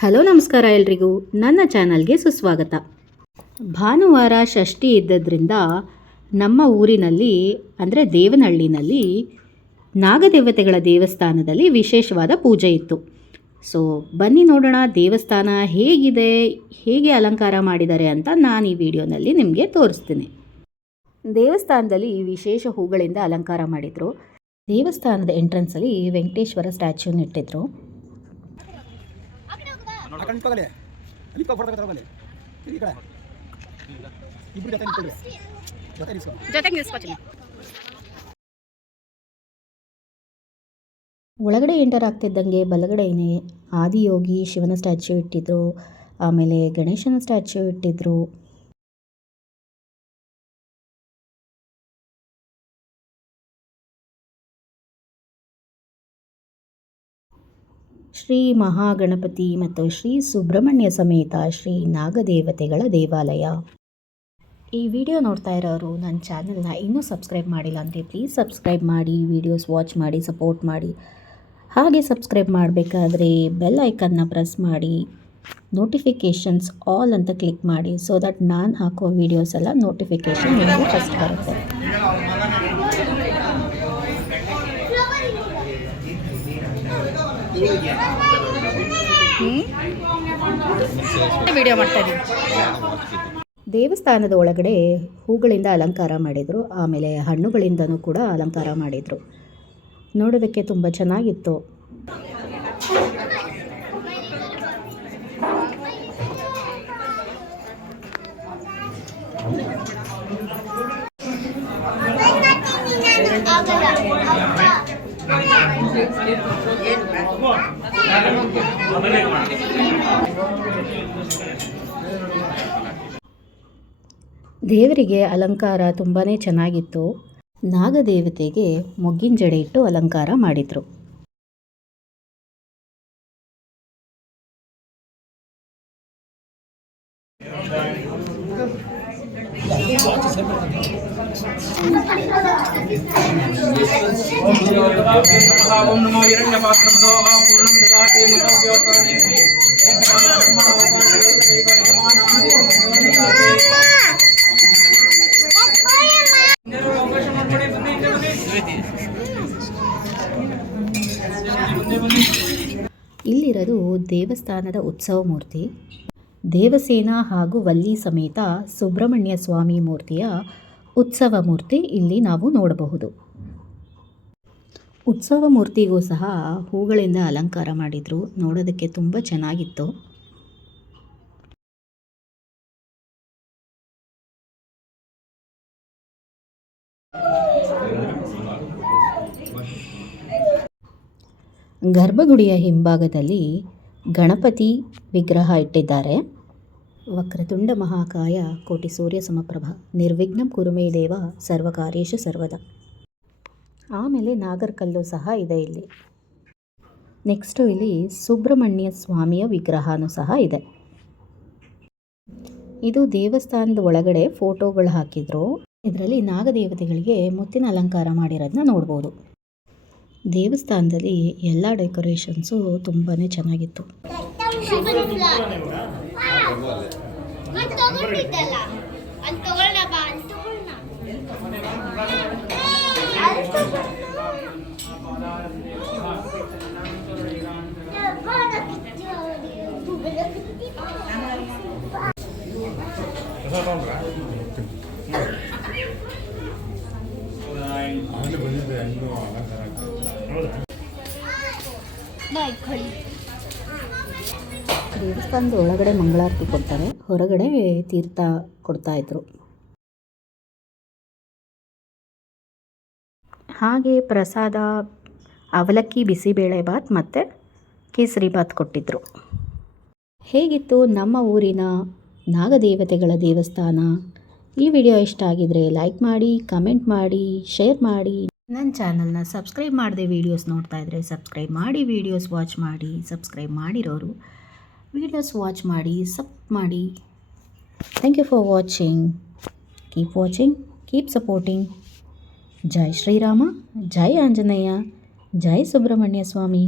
Hello, ನಮಸ್ಕಾರ ಎಲ್ರಿಗೂ. ನನ್ನ ಚಾನಲ್ಗೆ ಸುಸ್ವಾಗತ. ಭಾನುವಾರ ಷಷ್ಠಿ ಇದ್ದದ್ರಿಂದ ನಮ್ಮ ಊರಿನಲ್ಲಿ, ಅಂದರೆ ದೇವನಹಳ್ಳಿನಲ್ಲಿ ನಾಗದೇವತೆಗಳ ದೇವಸ್ಥಾನದಲ್ಲಿ ವಿಶೇಷವಾದ ಪೂಜೆ ಇತ್ತು. ಸೊ ಬನ್ನಿ ನೋಡೋಣ ದೇವಸ್ಥಾನ ಹೇಗಿದೆ, ಹೇಗೆ ಅಲಂಕಾರ ಮಾಡಿದ್ದಾರೆ ಅಂತ ನಾನು ಈ ವಿಡಿಯೋನಲ್ಲಿ ನಿಮಗೆ ತೋರಿಸ್ತೀನಿ. ದೇವಸ್ಥಾನದಲ್ಲಿ ವಿಶೇಷ ಹೂಗಳಿಂದ ಅಲಂಕಾರ ಮಾಡಿದರು. ದೇವಸ್ಥಾನದ ಎಂಟ್ರೆನ್ಸಲ್ಲಿ ವೆಂಕಟೇಶ್ವರ ಸ್ಟ್ಯಾಚ್ಯೂನ ಇಟ್ಟಿದ್ರು. ಕಡೆ ನಿಂತ್ಕೊಳ್ಳಿ ಅಲ್ಲಿ ಫೋಟೋ ತಗೊಳ್ಳಿ. ಈ ಕಡೆ. ಇಬ್ರು ಜೊತೆ ನಿಂತ್ಕೊಳ್ಳಿ. ಜೊತೆ ನಿಲ್ಸ್ಕೊಂಡು ಜೊತೆಗೆ ನಿಲ್ಸ್ಕೊತೀನಿ. ಒಳಗಡೆ ಎಂಟರ್ ಆಗ್ತಿದ್ದಂಗೆ ಬಲಗಡೆನೇ ಆದಿಯೋಗಿ ಶಿವನ ಸ್ಟ್ಯಾಚ್ಯೂ ಇಟ್ಟಿದ್ರು. ಆಮೇಲೆ ಗಣೇಶನ ಸ್ಟ್ಯಾಚ್ಯೂ ಇಟ್ಟಿದ್ರು. ಶ್ರೀ ಮಹಾಗಣಪತಿ ಮತ್ತು ಶ್ರೀ ಸುಬ್ರಹ್ಮಣ್ಯ ಸಮೇತ ಶ್ರೀ ನಾಗದೇವತೆಗಳ ದೇವಾಲಯ. ಈ ವಿಡಿಯೋ ನೋಡ್ತಾ ಇರೋರು ನನ್ನ ಚಾನಲ್ನ ಇನ್ನೂ ಸಬ್ಸ್ಕ್ರೈಬ್ ಮಾಡಿಲ್ಲ ಅಂದರೆ ಪ್ಲೀಸ್ ಸಬ್ಸ್ಕ್ರೈಬ್ ಮಾಡಿ ವಿಡಿಯೋಸ್ ವಾಚ್ ಮಾಡಿ ಸಪೋರ್ಟ್ ಮಾಡಿ. ಹಾಗೆ ಸಬ್ಸ್ಕ್ರೈಬ್ ಮಾಡಬೇಕಾದ್ರೆ ಬೆಲ್ ಐಕನ್ನ ಪ್ರೆಸ್ ಮಾಡಿ ನೋಟಿಫಿಕೇಷನ್ಸ್ ಆಲ್ ಅಂತ ಕ್ಲಿಕ್ ಮಾಡಿ ಸೊ ದಟ್ ನಾನು ಹಾಕೋ ವೀಡಿಯೋಸ್ ಎಲ್ಲ ನೋಟಿಫಿಕೇಷನ್ ಫಸ್ಟ್ ಬರುತ್ತೆ. ವಿಡಿಯೋ ಮಾಡ್ತಾ ಇದ್ದೀನಿ ದೇವಸ್ಥಾನದ ಒಳಗಡೆ ಹೂಗಳಿಂದ ಅಲಂಕಾರ ಮಾಡಿದರು ಆಮೇಲೆ ಹಣ್ಣುಗಳಿಂದನೂ ಕೂಡ ಅಲಂಕಾರ ಮಾಡಿದರು. ನೋಡೋದಕ್ಕೆ ತುಂಬ ಚೆನ್ನಾಗಿತ್ತು. ದೇವರಿಗೆ ಅಲಂಕಾರ ತುಂಬಾ ಚೆನ್ನಾಗಿತ್ತು. ನಾಗದೇವತೆಗೆ ಮೊಗ್ಗಿನ ಜಡೆ ಇಟ್ಟು ಅಲಂಕಾರ ಮಾಡಿದರು. ಇಲ್ಲಿರೋದು ದೇವಸ್ಥಾನದ ಉತ್ಸವ ಮೂರ್ತಿ. ದೇವಸೇನಾ ಹಾಗೂ ವಲ್ಲಿ ಸಮೇತ ಸುಬ್ರಹ್ಮಣ್ಯ ಸ್ವಾಮಿ ಮೂರ್ತಿಯ ಉತ್ಸವ ಮೂರ್ತಿ ಇಲ್ಲಿ ನಾವು ನೋಡಬಹುದು. ಉತ್ಸವ ಮೂರ್ತಿಗೂ ಸಹ ಹೂಗಳಿಂದ ಅಲಂಕಾರ ಮಾಡಿದರು. ನೋಡೋದಕ್ಕೆ ತುಂಬ ಚೆನ್ನಾಗಿತ್ತು. ಗರ್ಭಗುಡಿಯ ಹಿಂಭಾಗದಲ್ಲಿ ಗಣಪತಿ ವಿಗ್ರಹ ಇಟ್ಟಿದ್ದಾರೆ. ವಕ್ರತುಂಡ ಮಹಾಕಾಯ ಕೋಟಿ ಸೂರ್ಯ ಸಮಪ್ರಭ. ನಿರ್ವಿಘ್ನಂ ಕುರುಮೇ ದೇವ ಸರ್ವಕಾರ್ಯೇಶ ಸರ್ವದ. ಆಮೇಲೆ ನಾಗರ್ಕಲ್ಲು ಸಹ ಇದೆ ಇಲ್ಲಿ. ನೆಕ್ಸ್ಟು ಇಲ್ಲಿ ಸುಬ್ರಹ್ಮಣ್ಯ ಸ್ವಾಮಿಯ ವಿಗ್ರಹನೂ ಸಹ ಇದೆ. ಇದು ದೇವಸ್ಥಾನದ ಒಳಗಡೆ ಫೋಟೋಗಳು ಹಾಕಿದ್ರು. ಇದರಲ್ಲಿ ನಾಗದೇವತೆಗಳಿಗೆ ಮುತ್ತಿನ ಅಲಂಕಾರ ಮಾಡಿರೋದನ್ನ ನೋಡ್ಬೋದು. ದೇವಸ್ಥಾನದಲ್ಲಿ ಎಲ್ಲ ಡೆಕೋರೇಷನ್ಸು ತುಂಬಾ ಚೆನ್ನಾಗಿತ್ತು. ತಗೊಂಡಿದ್ದಲ್ಲ ಅಲ್ಲಿ ತಗೊಳ್ಳ ಬಾ ಅಲ್ಲಿ ತಗೊಳ್ಳ ಅಲ್ಲಿ ತಗೊಳ್ಳ. ದೇವಸ್ಥಾನದ ಒಳಗಡೆ ಮಂಗಳಾರತಿ ಕೊಡ್ತಾರೆ. ಹೊರಗಡೆ ತೀರ್ಥ ಕೊಡ್ತಾ ಇದ್ರು. ಹಾಗೆ ಪ್ರಸಾದ, ಅವಲಕ್ಕಿ, ಬಿಸಿಬೇಳೆ ಬಾತ್ ಮತ್ತು ಕೇಸರಿ ಬಾತ್ ಕೊಟ್ಟಿದ್ದರು ಹೇಗಿತ್ತು ನಮ್ಮ ಊರಿನ ನಾಗದೇವತೆಗಳ ದೇವಸ್ಥಾನ? ಈ ವಿಡಿಯೋ ಇಷ್ಟ ಆಗಿದರೆ ಲೈಕ್ ಮಾಡಿ, ಕಮೆಂಟ್ ಮಾಡಿ, ಶೇರ್ ಮಾಡಿ. ನನ್ನ ಚಾನಲ್ನ ಸಬ್ಸ್ಕ್ರೈಬ್ ಮಾಡದೆ ವೀಡಿಯೋಸ್ ನೋಡ್ತಾ ಇದ್ದರೆ ಸಬ್ಸ್ಕ್ರೈಬ್ ಮಾಡಿ, ವೀಡಿಯೋಸ್ ವಾಚ್ ಮಾಡಿ, ಸಬ್ಸ್ಕ್ರೈಬ್ ಮಾಡಿರೋರು. ವೀಡಿಯೋಸ್ ವಾಚ್ ಮಾಡಿ ಸಪ್ ಮಾಡಿ thank you for watching keep watching keep supporting Jai Shriram Jai Anjaneya Jai Subrahmanya Swami